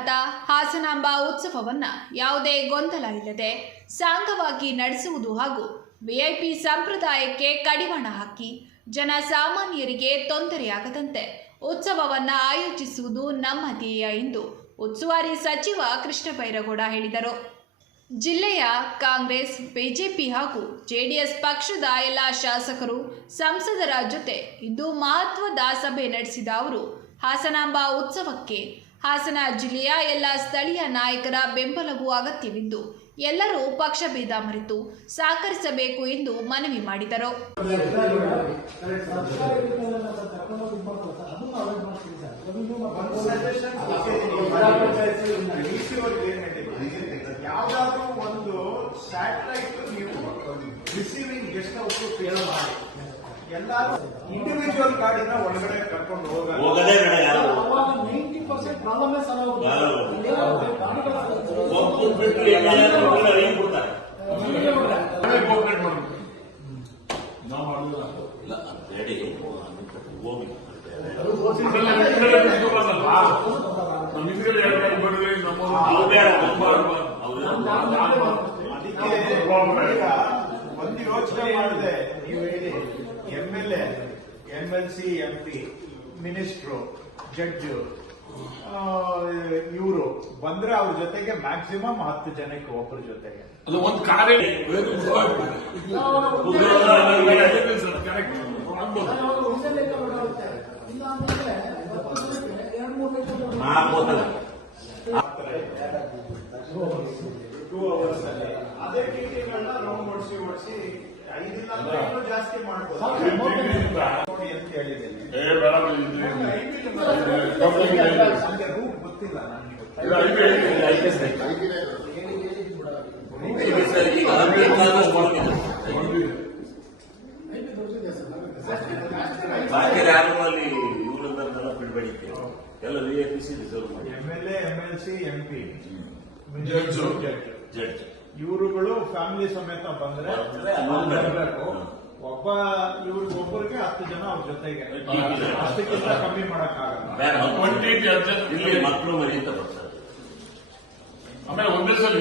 ಖ್ಯಾತ ಹಾಸನಾಂಬ ಉತ್ಸವವನ್ನ ಯಾವುದೇ ಗೊಂದಲ ಇಲ್ಲದೆ ಸಾಂಗವಾಗಿ ನಡೆಸುವುದು ಹಾಗೂ ವಿಐಪಿ ಸಂಪ್ರದಾಯಕ್ಕೆ ಕಡಿವಾಣ ಹಾಕಿ ಜನಸಾಮಾನ್ಯರಿಗೆ ತೊಂದರೆಯಾಗದಂತೆ ಉತ್ಸವವನ್ನು ಆಯೋಜಿಸುವುದು ನಮ್ಮ ಧ್ಯೇಯ ಎಂದು ಉಸ್ತುವಾರಿ ಸಚಿವ ಕೃಷ್ಣ ಬೈರೇಗೌಡ ಹೇಳಿದರು. ಜಿಲ್ಲೆಯ ಕಾಂಗ್ರೆಸ್, ಬಿಜೆಪಿ ಹಾಗೂ ಜೆಡಿಎಸ್ ಪಕ್ಷದ ಎಲ್ಲ ಶಾಸಕರು, ಸಂಸದರ ಜೊತೆ ಇಂದು ಮಹತ್ವದ ಸಭೆ ನಡೆಸಿದ ಅವರು ಹಾಸನಾಂಬ ಉತ್ಸವಕ್ಕೆ ಹಾಸನ ಜಿಲ್ಲೆಯ ಎಲ್ಲ ಸ್ಥಳೀಯ ನಾಯಕರ ಬೆಂಬಲವೂ ಅಗತ್ಯವಿದ್ದು ಎಲ್ಲರೂ ಪಕ್ಷಭೇದ ಮರೆತು ಸಹಕರಿಸಬೇಕು ಎಂದು ಮನವಿ ಮಾಡಿದರು. ಯಾವ್ದಾದ್ರು ಒಂದು ಸ್ಯಾಟಲೈಟ್ ನೀವು ರಿಸೀವಿಂಗ್ ಗೆಸ್ಟ್ ಹೌಸ್ ಫೇಲ್ ಮಾಡಿ ಎಲ್ಲರೂ ಇಂಡಿವಿಜುವಲ್ ಗಾಡಿನ ಒಳಗಡೆ ಕರ್ಕೊಂಡು ಹೋಗದೆ 90% ಪ್ರಾಬ್ಲಮ್ ಒಂದು ಯೋಚನೆ ಮಾಡಿದೆ. ನೀವು ಹೇಳಿ MLA, MLC, MP, minister, judge ಇವರು ಬಂದ್ರೆ ಅವ್ರ ಜೊತೆಗೆ ಮ್ಯಾಕ್ಸಿಮಮ್ 10 ಜನಕ್ಕೆ ಒಬ್ಬರ ಜೊತೆಗೆ ಒಂದು ಕಾರ್ಯ ಅದೇ ಟಿಟಿಗಳನ್ನ ರೌಂಡ್ ಓಡಿಸಿ 5 ಇಲ್ಲ ಜಾಸ್ತಿ ಮಾಡ್ಬೋದು ಅಂತ ಹೇಳಿದ್ದೀನಿ. ರೂಟ್ ಗೊತ್ತಿಲ್ಲ ಬಿಡಬೇಡಿಕೆ ಎಲ್ಲ ವಿಐಪಿಸಿ ರಿಸರ್ವ್ ಮಾಡಿ. MLA, MLC, MP, ಜಡ್ಜ್ ಇವರುಗಳು ಫ್ಯಾಮಿಲಿ ಸಮೇತ ಬಂದ್ರೆ ಬರಬೇಕು. ಒಬ್ಬ ಇವ್ರಿಗೊಬ್ಬರಿಗೆ 10 ಜನ ಅವ್ರ ಜೊತೆಗೆ, ಅಷ್ಟಕ್ಕಿಂತ ಕಮ್ಮಿ ಮಾಡಕ್ಕಾಗಲ್ಲ. ಮಕ್ಕಳು ಮರಿ ಅಂತ ಬರ್ತಾರೆ. ಆಮೇಲೆ ಒಂದೇ ಸಲ